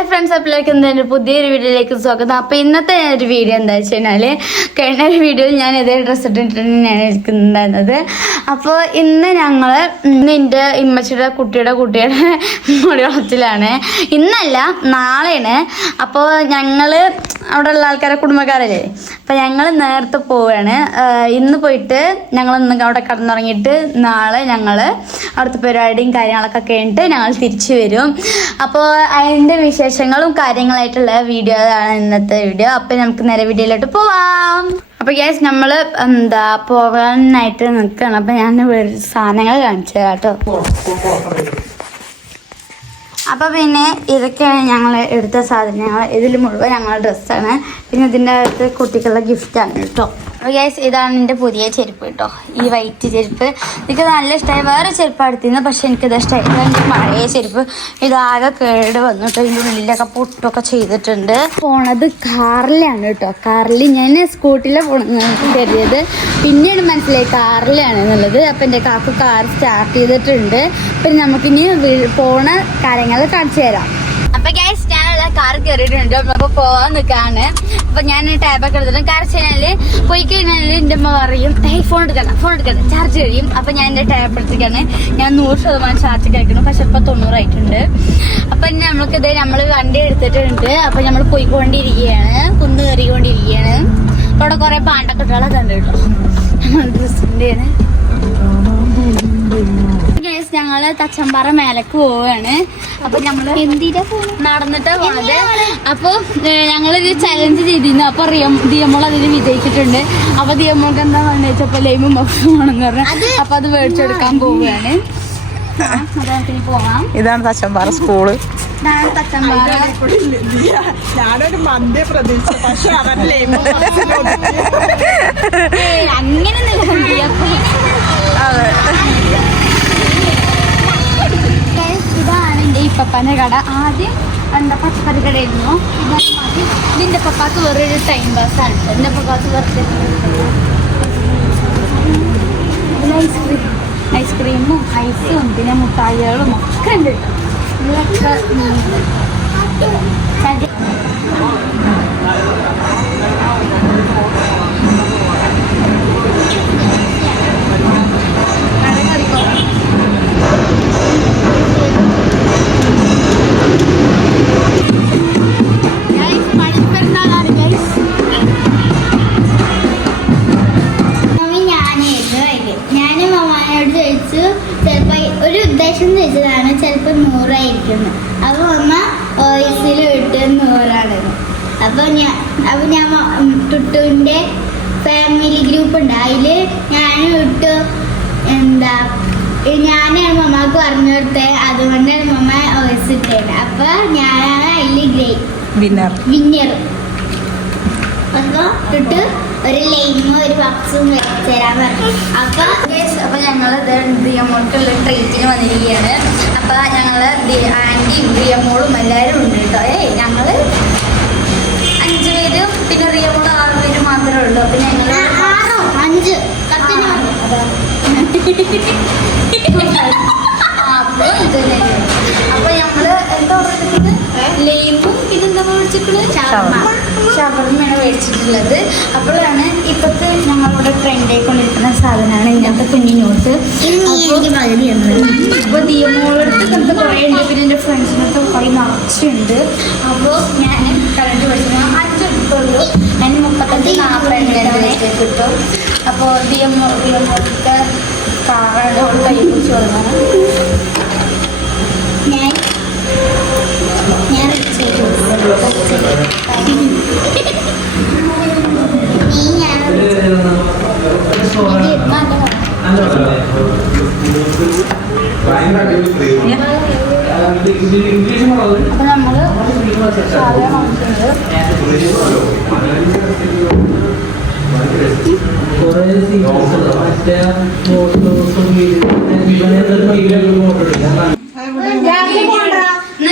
Hello friends, അപ്പോഴേക്കും എൻ്റെ പുതിയൊരു വീഡിയോയിലേക്ക് സ്വാഗതം. അപ്പോൾ ഇന്നത്തെ ഒരു വീഡിയോ എന്താ വെച്ച് കഴിഞ്ഞാൽ, കഴിഞ്ഞ ഒരു വീഡിയോയിൽ ഞാൻ ഇതേ ഡ്രസ്സ് ഇട്ടിട്ടാണ് ഇരിക്കുന്നുണ്ടായിരുന്നത്. അപ്പോൾ ഇന്ന് ഞങ്ങൾ എൻ്റെ ഇമ്മച്ചിയുടെ കുട്ടിയുടെ മുടിവളത്തിലാണ്. ഇന്നല്ല, നാളെയാണ്. അപ്പോൾ ഞങ്ങൾ അവിടെ ഉള്ള ആൾക്കാരെ കുടുംബക്കാരല്ലേ, അപ്പോൾ ഞങ്ങൾ നേരത്തെ പോവുകയാണ്. ഇന്ന് പോയിട്ട് ഞങ്ങൾ ഇന്ന് അവിടെ കടന്നുറങ്ങിയിട്ട് നാളെ ഞങ്ങൾ അവിടുത്തെ പരിപാടിയും കാര്യങ്ങളൊക്കെ കഴിഞ്ഞിട്ട് ഞങ്ങൾ തിരിച്ചു വരും. അപ്പോൾ അതിൻ്റെ വിശേഷങ്ങളും കാര്യങ്ങളായിട്ടുള്ള വീഡിയോ ആണ് ഇന്നത്തെ വീഡിയോ. അപ്പോൾ നമുക്ക് നേരെ വീഡിയോയിലോട്ട് പോവാം. അപ്പോൾ ഗ്യാസ് നമ്മൾ പോകാനായിട്ട് നിൽക്കണം. അപ്പോൾ ഞാൻ സാധനങ്ങൾ കാണിച്ചു തരാം കേട്ടോ. അപ്പോൾ പിന്നെ ഇതൊക്കെയാണ് ഞങ്ങൾ എടുത്ത സാധനങ്ങൾ. ഇതിൽ മുഴുവൻ ഞങ്ങളുടെ ഡ്രസ്സാണ്. പിന്നെ ഇതിൻ്റെ അകത്ത് കുട്ടികളുടെ ഗിഫ്റ്റാണ് കേട്ടോ. അപ്പോൾ ഗ്യാസ് ഇതാണ് എൻ്റെ പുതിയ ചെരുപ്പ് കേട്ടോ, ഈ വൈറ്റ് ചെരുപ്പ്. എനിക്ക് നല്ല ഇഷ്ടമായി. വേറെ ചെരുപ്പ് അടുത്തിരുന്നു, പക്ഷെ എനിക്കിത് ഇഷ്ടമായി. എൻ്റെ പഴയ ചെരുപ്പ് ഇതാകെ കേട് വന്നിട്ട് ഇതിൻ്റെ ഉള്ളിലൊക്കെ പൊട്ടൊക്കെ ചെയ്തിട്ടുണ്ട്. പോണത് കാറിലാണ് കേട്ടോ. കാറിൽ ഞാൻ സ്കൂട്ടിയിലാണ് കയറിയത്, പിന്നീട് മനസ്സിലായി കാറിലാണ് എന്നുള്ളത്. അപ്പം എൻ്റെ കാക്ക് കാർ സ്റ്റാർട്ട് ചെയ്തിട്ടുണ്ട്. പിന്നെ നമുക്കിനി പോണ കാര്യങ്ങൾ കാണിച്ചു തരാം. അപ്പൊ ഗൈസ് ഞാനുള്ള കാർ കയറിയിട്ടുണ്ട്. അപ്പൊ പോവാൻ നിൽക്കാണ്. അപ്പൊ ഞാൻ ടാബൊക്കെ എടുത്തിട്ട് കാർ കഴിഞ്ഞാല് പോയി കഴിഞ്ഞാല് എൻ്റെ അമ്മ പറയും ഫോൺ എടുക്കണം ചാർജ് കഴിയും. അപ്പൊ ഞാൻ എൻ്റെ ടാബ് എടുത്തിട്ടാണ്. ഞാൻ 100% ചാർജ് കഴിക്കണം. പക്ഷെ ഇപ്പൊ 90 ആയിട്ടുണ്ട്. അപ്പൊ നമ്മൾക്കിത് നമ്മള് വണ്ടി എടുത്തിട്ടുണ്ട്. അപ്പൊ നമ്മൾ പോയിക്കൊണ്ടിരിക്കുകയാണ്, കുന്ന് കയറിക്കൊണ്ടിരിക്കുകയാണ്. അപ്പൊ അവിടെ കുറെ പാണ്ടക്കുട്ടികളൊക്കെ ഉണ്ട് കേട്ടോ. ഡ്രസ്സിന്റെ ഞങ്ങള് തച്ചമ്പാറ മേലേക്ക് പോവാണ്. അപ്പൊ ഞങ്ങള് നടന്നിട്ടാ പോണത്. അപ്പൊ ഞങ്ങളൊരു ചലഞ്ച് ചെയ്തിരുന്നു. അപ്പൊ ദിയമോൾ അതിന് വിജയിച്ചിട്ടുണ്ട്. അപ്പൊ ദിയമോൾക്ക് എന്താ വെച്ചപ്പോ ലൈമും ഭക്ഷണമെന്ന് പറഞ്ഞു. അപ്പൊ അത് മേടിച്ചെടുക്കാൻ പോവുകയാണ്. പോവാം. ഇതാണ് തച്ചമ്പാറ സ്കൂള്. ഞാനൊരു മന്ത്യ പ്രതീക്ഷ, പക്ഷെ അവൻ അങ്ങനെ ഇതാണ് എൻ്റെ ഇപ്പപ്പാൻ്റെ കട. ആദ്യം എന്താ പച്ചക്കറി കടയായിരുന്നു. ഇതിൻ്റെ പപ്പാക്ക് വേറൊരു ടൈം പാസ്സാണ്. എൻ്റെ പപ്പാക്ക് വെറുതെ ഐസ്ക്രീമും ഐസും പിന്നെ മുട്ടായികളും ഒക്കെ ഉണ്ട് കേട്ടോ. ഇതിലൊക്കെ ഒരു ഉദ്ദേശം ചോദിച്ചതാണ്. ചിലപ്പോൾ 100 ആയിരിക്കുന്നു. അപ്പോൾ അമ്മ വോയിസിൽ ഇട്ട് 100 അപ്പോൾ ഞാൻ ടുട്ടുവിൻ്റെ ഫാമിലി ഗ്രൂപ്പ് ഉണ്ട്, അതിൽ ഞാൻ ഇട്ടു. ഞാനാണ് മമ്മക്ക് പറഞ്ഞു കൊടുത്തത്, അതുകൊണ്ടാണ് മമ്മ വോയിസ് ഇട്ടത്. അപ്പോൾ ഞാനാണ് അതിൽ വിന്നർ. അപ്പോൾ ടുട്ടു ഒരു ലൈമും ഒരു ബോക്സും തരാൻ പറഞ്ഞു. അപ്പോൾ ഞങ്ങൾ ദിയമോൾക്കുള്ള ട്രീറ്റിന് വന്നിരിക്കുകയാണ്. അപ്പോൾ ഞങ്ങൾ ആൻറ്റിയും ദിയമോളും എല്ലാവരും ഉണ്ട് കേട്ടോ. ഞങ്ങൾ 5 പേരും പിന്നെ ദിയമോൾ 6 പേരും മാത്രമേ ഉള്ളൂ. അപ്പോൾ ഞങ്ങൾ 5 അപ്പോൾ ഞങ്ങൾ എന്താ പറഞ്ഞിട്ട് ലൈമും ഇതെന്താ മേടിച്ചിട്ടുള്ളത്, ഷവർമ്മയാണ് മേടിച്ചിട്ടുള്ളത്. അപ്പോഴാണ് ഇപ്പോഴത്തെ ഞങ്ങളിവിടെ ട്രെൻഡ് ആയിക്കൊണ്ടിരിക്കുന്ന സാധനമാണ് ഇങ്ങനത്തെ കുഞ്ഞിനോട്ട്. അപ്പോൾ ദിയമോളടുത്ത് ഇങ്ങനത്തെ കുറേ ഉണ്ട്. പിന്നെ എൻ്റെ ഫ്രണ്ട്സിനൊക്കെ കുറേ നിറച്ചുണ്ട്. അപ്പോൾ ഞാൻ കറണ്ട് പഠിക്കുന്ന 5 എടുക്കുള്ളൂ. ഞാൻ 35-40 കിട്ടും. അപ്പോൾ ദിയമോൾക്ക് കാറോട് കൈ പിടിച്ച് തുടങ്ങണം. അപ്പൊ നമ്മള് സാധനം വാങ്ങിക്കുന്നത്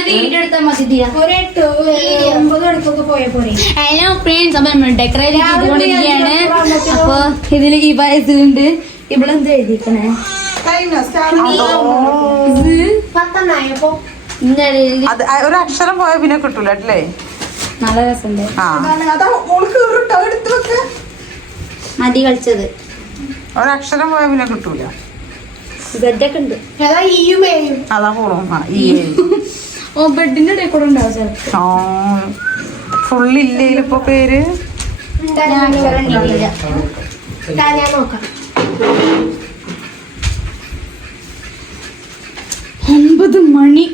വീഡിയോ എടുത്താൽ മതി. ഹലോ ഫ്രണ്ട്സ്, അപ്പൊ നമ്മൾ ഡെക്കറേറ്റ് ചെയ്തുകൊണ്ടിരിക്കുകയാണ്. അപ്പൊ ഇതില് ഈ വയസ്സിലുണ്ട്. ഇവളെന്താ എഴുതിക്കണേ? ഇതിന്റെ ഇടയിൽ അത് ഒരു അക്ഷരം പോയാൽ പിന്നെ കിട്ടൂല അല്ലേ? നല്ല രസമുണ്ട്. ആ അതാ മോൾക്ക് കേറിട്ടോ, എടുത്ത് വെക്ക. മതി കളിച്ചത്. ഒരക്ഷരം പോയാൽ പിന്നെ കിട്ടൂല. ബെഡൊക്കെ ഉണ്ട്. അതാ പോണു. ഓ ബെഡിന്റെ ഇടയിൽ കൂടെ ഉണ്ടാവും ചിലപ്പോ. ഫുള്ളില്ലേ ഇപ്പൊ പേര്? ഞാൻ അക്ഷരം എണ്ണിയിട്ടില്ല. ഞാൻ നോക്കാം. 9 മണി.